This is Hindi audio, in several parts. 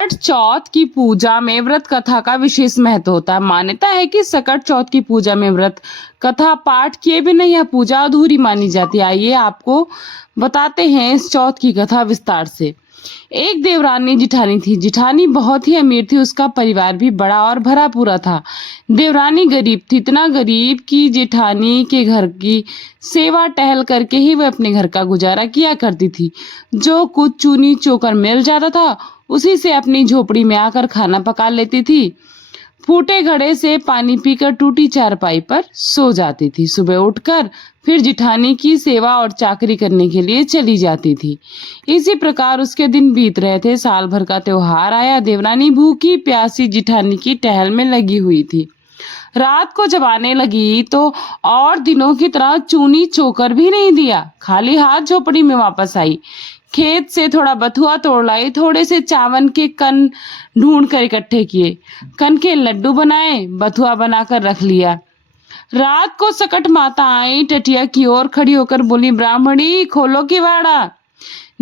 सकट चौथ की पूजा में व्रत कथा का विशेष महत्व होता है। मान्यता है कि सकट चौथ की पूजा में व्रत कथा पाठ किए बिना यह पूजा अधूरी मानी जाती है। आइए आपको बताते हैं इस चौथ की कथा विस्तार से। एक देवरानी जिठानी थी। जिठानी बहुत ही अमीर थी, उसका परिवार भी बड़ा और भरा पूरा था। देवरानी गरीब थी, इतना गरीब कि जेठानी के घर की सेवा टहल करके ही वह अपने घर का गुजारा किया करती थी। जो कुछ चूनी चोकर मिल जाता था उसी से अपनी झोपड़ी में आकर खाना पका लेती थी। फूटे घड़े से पानी पीकर टूटी चारपाई पर सो जाती थी। सुबह उठकर फिर जिठानी की सेवा और चाकरी करने के लिए चली जाती थी। इसी प्रकार उसके दिन बीत रहे थे। साल भर का त्योहार आया। देवरानी भूखी प्यासी जिठानी की टहल में लगी हुई थी। रात को जब आने लगी तो और दिनों की तरह चूनी चोकर भी नहीं दिया, खाली हाथ झोपड़ी में वापस आई। खेत से थोड़ा बथुआ तोड़ लाई, थोड़े से चावल के कन ढूंढ कर इकट्ठे किए, कन के लड्डू बनाए, बथुआ बनाकर रख लिया। रात को सकट माता आई, टटिया की ओर खड़ी होकर बोली, ब्राह्मणी खोलो किवाड़ा।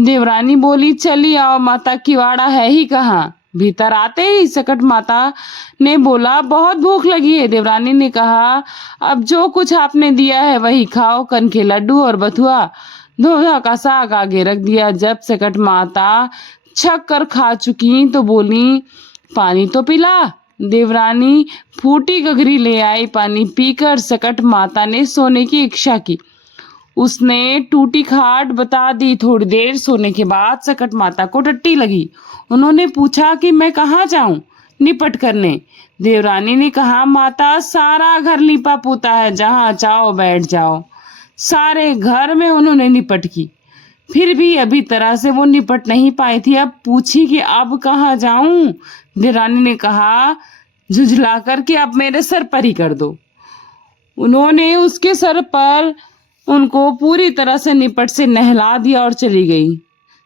देवरानी बोली, चली आओ माता, किवाड़ा है ही कहाँ। भीतर आते ही सकट माता ने बोला, बहुत भूख लगी है। देवरानी ने कहा, अब जो कुछ आपने दिया है वही खाओ। कन के लड्डू और बथुआ धोधा का साग आगे रख दिया। जब सकट माता छक कर खा चुकी तो बोली, पानी तो पिला। देवरानी फूटी गगरी ले आई। पानी पीकर सकट माता ने सोने की इच्छा की। उसने टूटी खाट बता दी। थोड़ी देर सोने के बाद सकट माता को टट्टी लगी। उन्होंने पूछा कि मैं कहाँ जाऊं निपट करने। देवरानी ने कहा, माता सारा घर लिपा पोता है, जहाँ चाहो बैठ जाओ। सारे घर में उन्होंने निपट की, फिर भी अभी तरह से वो निपट नहीं पाई थी। अब पूछी कि अब कहाँ जाऊं। देवरानी ने कहा झुझला कर कि अब मेरे सर पर ही कर दो। उन्होंने उसके सर पर उनको पूरी तरह से निपट से नहला दिया और चली गई।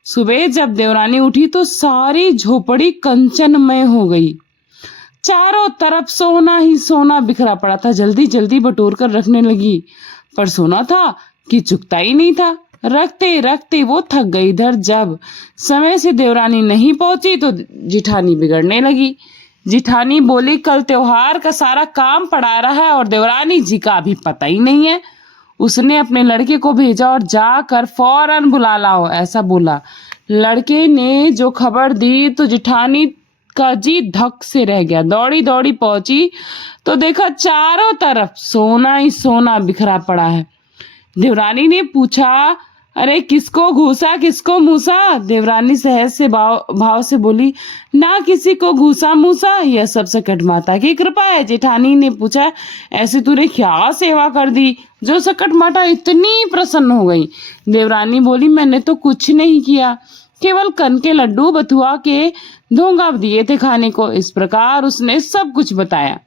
सुबह जब देवरानी उठी तो सारी झोपड़ी कंचनमय हो गई। चारों तरफ सोना ही सोना बिखरा पड़ा था। जल्दी जल्दी बटोर कर रखने लगी, पर सोना था कि चुकता ही नहीं था। रखते रखते वो थक गई। इधर जब समय से देवरानी नहीं पहुंची तो जिठानी बिगड़ने लगी। जिठानी बोली, कल त्योहार का सारा काम पड़ा रहा है और देवरानी जी का अभी पता ही नहीं है। उसने अपने लड़के को भेजा और जाकर फौरन बुला लाओ, ऐसा बोला। लड़के ने जो खबर दी तो जिठानी का जी धक से रह गया। दौड़ी दौड़ी पहुंची तो देखा चारों तरफ सोना ही सोना बिखरा पड़ा है। देवरानी ने पूछा, अरे किसको घूसा किसको मूसा। देवरानी सहज से भाव से बोली, ना किसी को घूसा मूसा, यह सब सकट माता की कृपा है। जेठानी ने पूछा, ऐसे तूने क्या सेवा कर दी जो सकट माता इतनी प्रसन्न हो गई। देवरानी बोली, मैंने तो कुछ नहीं किया, केवल कन के लड्डू बथुआ के धोंगा दिए थे खाने को। इस प्रकार उसने सब कुछ बताया।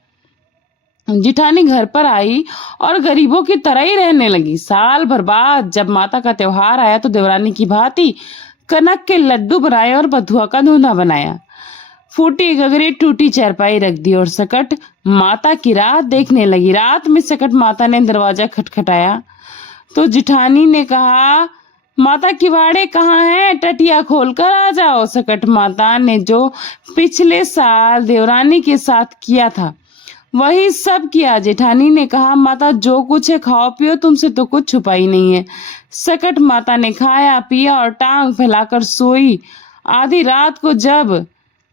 जिठानी घर पर आई और गरीबों की तरह ही रहने लगी। साल भर बाद जब माता का त्योहार आया तो देवरानी की भांति कनक के लड्डू बनाए और बथुआ का धोना बनाया। फूटी गगरी टूटी चारपाई रख दी और सकट माता की रात देखने लगी। रात में सकट माता ने दरवाजा खटखटाया तो जिठानी ने कहा, माता किवाड़े कहाँ हैं, टटिया खोलकर आ जाओ। सकट माता ने जो पिछले साल देवरानी के साथ किया था वही सब किया। जेठानी ने कहा, माता जो कुछ है खाओ पियो, तुमसे तो कुछ छुपा ही नहीं है। सकट माता ने खाया पिया और टांग फैलाकर सोई। आधी रात को जब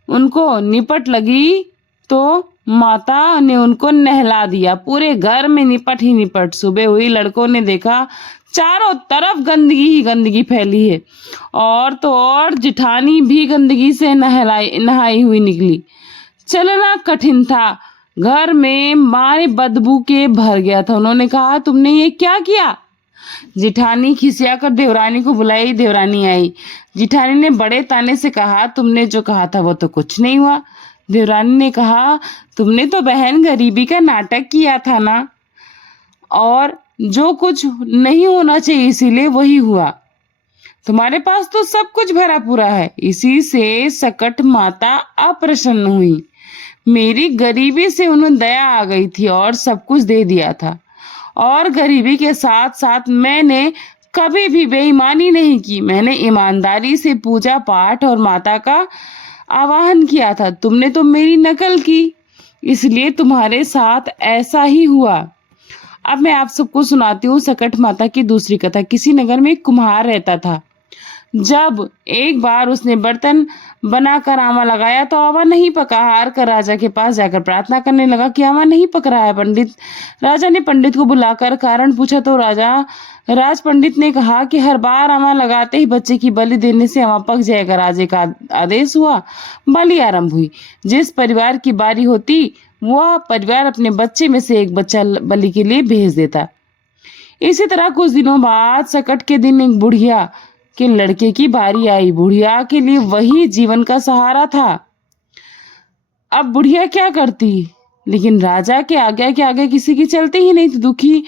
उनको निपट लगी तो माता ने उनको नहला दिया। पूरे घर में निपट ही निपट। सुबह हुई, लड़कों ने देखा चारों तरफ गंदगी ही गंदगी फैली है। और तो और जिठानी भी गंदगी से नहाई हुई निकली। चलना कठिन था। घर में मारे बदबू के भर गया था। उन्होंने कहा, तुमने ये क्या किया। जिठानी खिसिया कर देवरानी को बुलाई। देवरानी आई। जिठानी ने बड़े ताने से कहा, तुमने जो कहा था वो तो कुछ नहीं हुआ। देवरानी ने कहा, तुमने तो बहन गरीबी का नाटक किया था ना, और जो कुछ नहीं होना चाहिए इसीलिए वही हुआ। तुम्हारे पास तो सब कुछ भरा पूरा है। इसी से सकट माता अप्रसन्न हुई। मेरी गरीबी से उन्हें दया आ गई थी और सब कुछ दे दिया था। और गरीबी के साथ साथ मैंने कभी भी बेईमानी नहीं की। मैंने ईमानदारी से पूजा पाठ और माता का आवाहन किया था, तुमने तो मेरी नकल की, इसलिए तुम्हारे साथ ऐसा ही हुआ। अब मैं आप सबको सुनाती हूँ सकट माता की दूसरी कथा। किसी नगर में एक कुम्हार रहता था। जब एक बार उसने बर्तन बनाकर आवा लगाया तो आवा नहीं पका। हार कर राजा के पास जाकर प्रार्थना करने लगा कि आवा नहीं पक रहा है। राजा ने पंडित को बुलाकर कारण पूछा तो राज पंडित ने कहा कि हर बार आवा लगाते ही बच्चे की बलि देने से आवा पक जाएगा। राजे का आदेश हुआ, बलि आरंभ हुई। जिस परिवार की बारी होती वह परिवार अपने बच्चे में से एक बच्चा बलि के लिए भेज देता। इसी तरह कुछ दिनों बाद सकट के दिन एक बुढ़िया के लड़के की बारी आई। बुढ़िया के लिए वही जीवन का सहारा था। अब बुढ़िया क्या करती, लेकिन राजा के आगे किसी की चलती ही नहीं थी। दुखी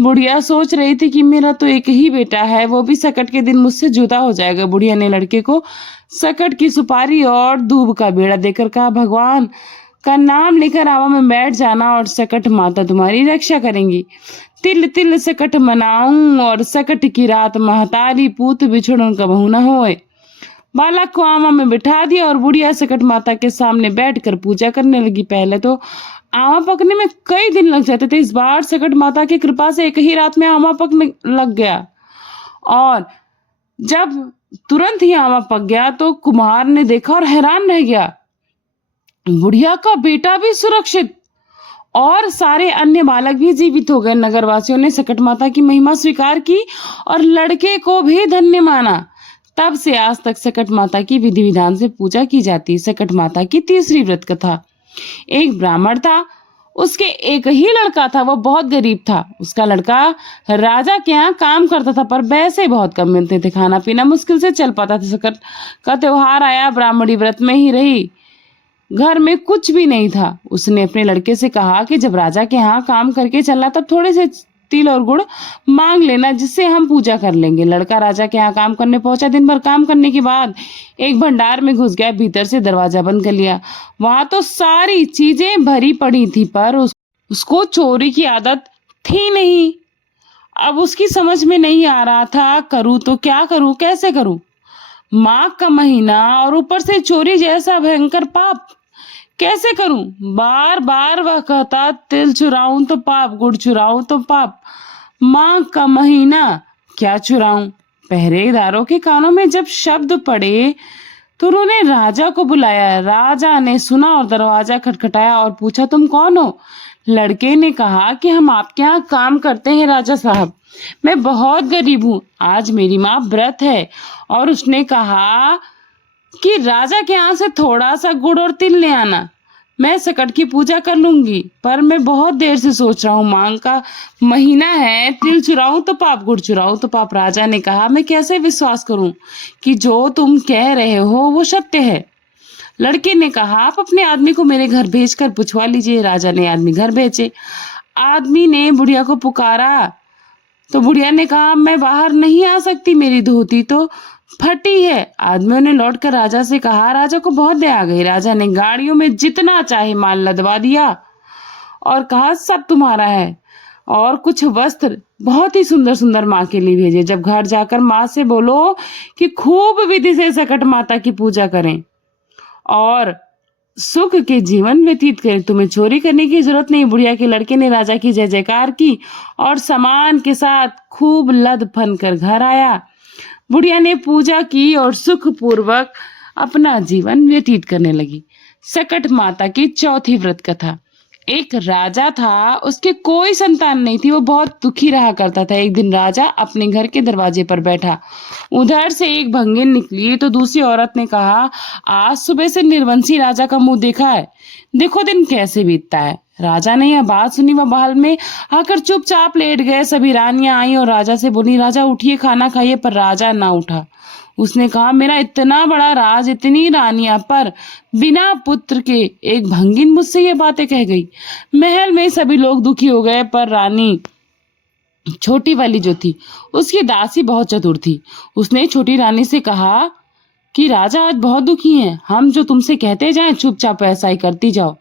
बुढ़िया सोच रही थी कि मेरा तो एक ही बेटा है, वो भी सकट के दिन मुझसे जुदा हो जाएगा। बुढ़िया ने लड़के को सकट की सुपारी और दूब का बेड़ा देकर कहा, भगवान का नाम लेकर आवा में बैठ जाना और सकट माता तुम्हारी रक्षा करेंगी। तिल तिल सकट मनाऊं और सकट की रात महतारी पूत बिछड़न कबहू न होए। बालक को आमा में बिठा दिया और बुढ़िया सकट माता के सामने बैठकर पूजा करने लगी। पहले तो आमा पकने में कई दिन लग जाते थे, इस बार सकट माता की कृपा से एक ही रात में आमा पकने लग गया। और जब तुरंत ही आमा पक गया तो कुम्हार ने देखा और हैरान रह गया, बुढ़िया का बेटा भी सुरक्षित और सारे अन्य बालक भी जीवित हो गए। नगरवासियों ने सकट माता की महिमा स्वीकार की और लड़के को भी धन्य माना। तब से आज तक सकट माता की विधि विधान से पूजा की जाती है। सकट माता की तीसरी व्रत कथा। एक ब्राह्मण था, उसके एक ही लड़का था, वो बहुत गरीब था। उसका लड़का राजा के यहाँ काम करता था, पर पैसे बहुत कम मिलते थे, खाना पीना मुश्किल से चल पाता था। सकट का त्योहार आया, ब्राह्मणी व्रत में ही रही, घर में कुछ भी नहीं था। उसने अपने लड़के से कहा कि जब राजा के यहाँ काम करके चलना तब थोड़े से तिल और गुड़ मांग लेना, जिससे हम पूजा कर लेंगे। लड़का राजा के यहाँ काम करने पहुंचा। दिन भर काम करने के बाद एक भंडार में घुस गया, भीतर से दरवाजा बंद कर लिया। वहां तो सारी चीजें भरी पड़ी थी, पर उसको चोरी की आदत थी नहीं। अब उसकी समझ में नहीं आ रहा था, करूँ तो क्या करूँ, कैसे करूँ। माघ का महीना और ऊपर से चोरी जैसा भयंकर पाप, कैसे करूं। बार बार वह कहता, तिल चुराऊं तो पाप, गुड़ चुराऊं तो पाप, माघ का महीना क्या चुराऊं। पहरेदारों के कानों में जब शब्द पड़े तो उन्होंने राजा को बुलाया। राजा ने सुना और दरवाजा खटखटाया और पूछा, तुम कौन हो। लड़के ने कहा कि हम आपके यहाँ काम करते हैं राजा साहब, मैं बहुत गरीब हूँ, आज मेरी माँ व्रत है और उसने कहा कि राजा के यहाँ से थोड़ा सा गुड़ और तिल ले आना, मैं सकट की पूजा कर लूंगी। पर मैं बहुत देर से सोच रहा हूँ, मांग का महीना है, तिल चुराऊं तो पाप, गुड़ चुराऊं तो पाप। राजा ने कहा, मैं कैसे विश्वास करूं कि जो तुम कह रहे हो वो सत्य है। लड़के ने कहा, आप अपने आदमी को मेरे घर भेजकर पूछवा लीजिए। राजा ने आदमी घर भेजे। आदमी ने बुढ़िया को पुकारा तो बुढ़िया ने कहा, मैं बाहर नहीं आ सकती, मेरी धोती तो फटी है। आदमियों ने लौटकर राजा से कहा। राजा को बहुत दया आ गई। राजा ने गाड़ियों में जितना चाहे माल लदवा दिया और कहा, सब तुम्हारा है, और कुछ वस्त्र बहुत ही सुंदर सुंदर माँ के लिए भेजे। जब घर जाकर माँ से बोलो कि खूब विधि से सकट माता की पूजा करें और सुख के जीवन व्यतीत करें, तुम्हें चोरी करने की जरूरत नहीं। बुढ़िया के लड़के ने राजा की जय जयकार की और सामान के साथ खूब लद फन कर घर आया। बुढ़िया ने पूजा की और सुख पूर्वक अपना जीवन व्यतीत करने लगी। सकट माता की चौथी व्रत कथा। एक राजा था, उसके कोई संतान नहीं थी, वो बहुत दुखी रहा करता था। एक दिन राजा अपने घर के दरवाजे पर बैठा, उधर से एक भंगिन निकली तो दूसरी औरत ने कहा, आज सुबह से निर्वंशी राजा का मुंह देखा है, देखो दिन कैसे बीतता है। राजा ने यह बात सुनी, वह महल में आकर चुपचाप लेट गए। सभी रानियां आई और राजा से बोली, राजा उठिए, खाना खाइए। पर राजा ना उठा। उसने कहा, मेरा इतना बड़ा राज, इतनी रानियां, पर बिना पुत्र के एक भंगिन मुझसे ये बातें कह गई। महल में सभी लोग दुखी हो गए, पर रानी छोटी वाली जो थी, उसकी दासी बहुत चतुर थी। उसने छोटी रानी से कहा कि राजा आज बहुत दुखी हैं, हम जो तुमसे कहते जाएं चुपचाप ऐसा ही करती जाओ।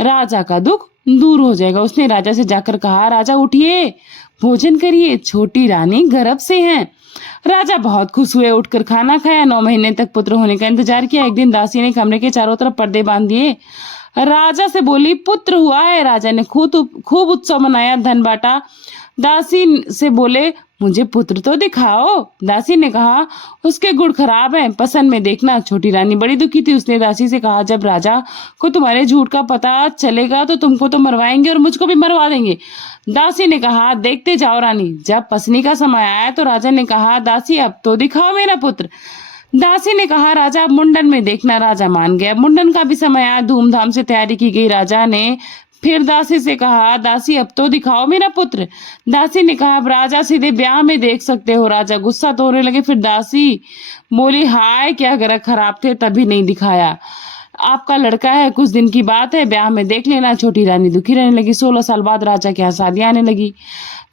राजा का दुख दूर हो जाएगा। उसने राजा से जाकर कहा, राजा उठिए, भोजन करिए, छोटी रानी गर्भ से हैं। राजा बहुत खुश हुए, उठकर खाना खाया। 9 महीने तक पुत्र होने का इंतजार किया। एक दिन दासी ने कमरे के चारों तरफ पर्दे बांध दिए। राजा से बोली, पुत्र हुआ है। राजा ने खूब उत्सव मनाया, धन बांटा। दासी से बोले, मुझे पुत्र तो दिखाओ। दासी ने कहा, उसके गुण खराब हैं, पसंद में देखना। छोटी रानी बड़ी दुखी थी। उसने दासी से कहा, जब राजा को तुम्हारे झूठ का पता चलेगा तो तुमको तो मरवाएंगे और मुझको भी मरवा देंगे। दासी ने कहा, देखते जाओ रानी। जब पसनी का समय आया तो राजा ने कहा, दासी अब तो दिखाओ मेरा पुत्र। दासी ने कहा, राजा अब मुंडन में देखना। राजा मान गया। मुंडन का भी समय आया, धूमधाम से तैयारी की गई। राजा ने फिर दासी से कहा, दासी अब तो दिखाओ मेरा पुत्र। दासी ने कहा, अब राजा सीधे ब्याह में देख सकते हो। राजा गुस्सा तो होने लगे। फिर दासी बोली, हाय क्या ग्रह खराब थे, तभी नहीं दिखाया। आपका लड़का है, कुछ दिन की बात है, ब्याह में देख लेना। छोटी रानी दुखी रहने लगी। 16 साल बाद राजा के यहाँ शादी आने लगी।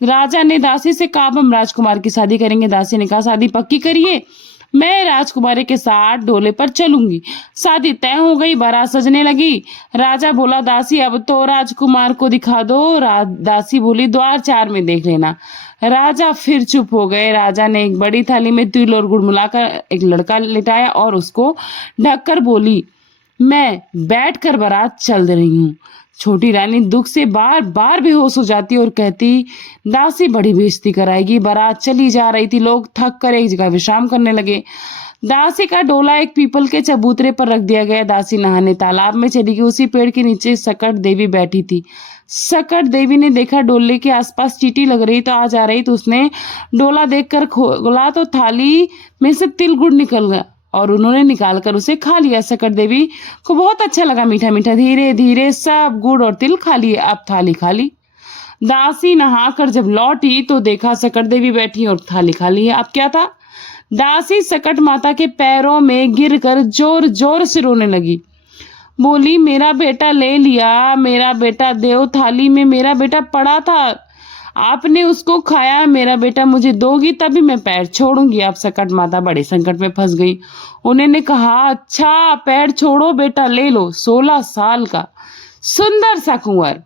राजा ने दासी से कहा, हम राजकुमार की शादी करेंगे। दासी ने कहा, शादी पक्की करिए, मैं राजकुमारी के साथ डोले पर चलूंगी। शादी तय हो गई, बारात सजने लगी। राजा बोला, दासी अब तो राजकुमार को दिखा दो। दासी बोली, द्वार 4 में देख लेना। राजा फिर चुप हो गए। राजा ने एक बड़ी थाली में तिल और गुड़ मिलाकर एक लड़का लिटाया और उसको ढककर बोली, मैं बैठकर बारात चल रही हूँ। छोटी रानी दुख से बार बार बेहोश हो जाती और कहती, दासी बड़ी बेइज्जती कराएगी। बारात चली जा रही थी। लोग थक कर एक जगह विश्राम करने लगे। दासी का डोला एक पीपल के चबूतरे पर रख दिया गया। दासी नहाने तालाब में चली गई। उसी पेड़ के नीचे सकट देवी बैठी थी। सकट देवी ने देखा डोले के आसपास चींटी लग रही तो आ जा रही, तो उसने डोला देखकर खोला तो थाली में से तिल गुड़ निकल गया और उन्होंने निकालकर उसे खा लिया। सकट देवी को बहुत अच्छा लगा, मीठा मीठा। धीरे धीरे सब गुड़ और तिल खा लिए। अब थाली खाली। दासी नहाकर जब लौटी तो देखा सकट देवी बैठी और थाली खाली है। अब क्या था? दासी सकट माता के पैरों में गिरकर जोर जोर से रोने लगी। बोली, मेरा बेटा ले लिया, मेरा बेटा देव थाली में मेरा बेटा पड़ा था, आपने उसको खाया, मेरा बेटा मुझे दोगी तभी मैं पैर छोड़ूंगी। अब सकट माता बड़े संकट में फंस गई। उन्होंने कहा, अच्छा पैर छोड़ो, बेटा ले लो। 16 साल का सुंदर सा कुंवर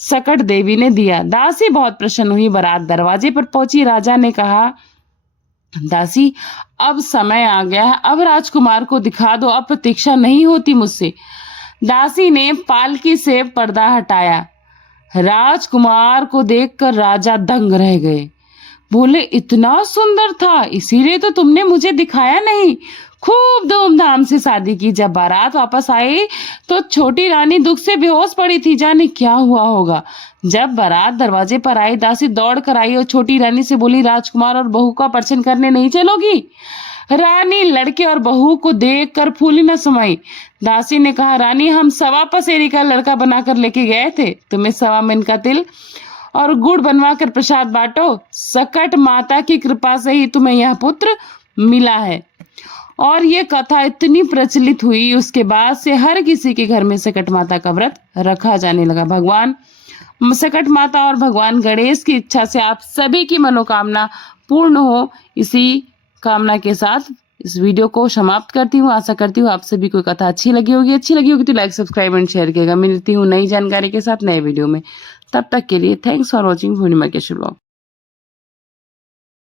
सकट देवी ने दिया। दासी बहुत प्रसन्न हुई। बारात दरवाजे पर पहुंची। राजा ने कहा, दासी अब समय आ गया है, अब राजकुमार को दिखा दो, अब प्रतीक्षा नहीं होती मुझसे। दासी ने पालकी से पर्दा हटाया। राजकुमार को देखकर राजा दंग रह गए। बोले, इतना सुंदर था, इसीलिए तो तुमने मुझे दिखाया नहीं। खूब धूमधाम से शादी की। जब बारात वापस आई तो छोटी रानी दुख से बेहोश पड़ी थी, जाने क्या हुआ होगा। जब बारात दरवाजे पर आई, दासी दौड़ कर आई और छोटी रानी से बोली, राजकुमार और बहू का परिचय करने नहीं चलोगी? रानी लड़के और बहू को देखकर फूली न समाई। दासी ने कहा, रानी हम 1.25 पसेरी का लड़का बनाकर लेके गए थे, तुम्हें 1.25 मन का तिल और गुड़ बनवा कर प्रसाद बांटो। सकट माता की कृपा से ही तुम्हें यह पुत्र मिला है। और ये कथा इतनी प्रचलित हुई, उसके बाद से हर किसी के घर में सकट माता का व्रत रखा जाने लगा। भगवान सकट माता और भगवान गणेश की इच्छा से आप सभी की मनोकामना पूर्ण हो, इसी कामना के साथ इस वीडियो को समाप्त करती हूँ। आशा करती हूँ आप सभी को कथा अच्छी लगी होगी तो लाइक, सब्सक्राइब एंड शेयर करिएगा। मिलती हूँ नई जानकारी के साथ नए वीडियो में। तब तक के लिए थैंक्स फॉर वॉचिंग पूर्णिमा के शुभ।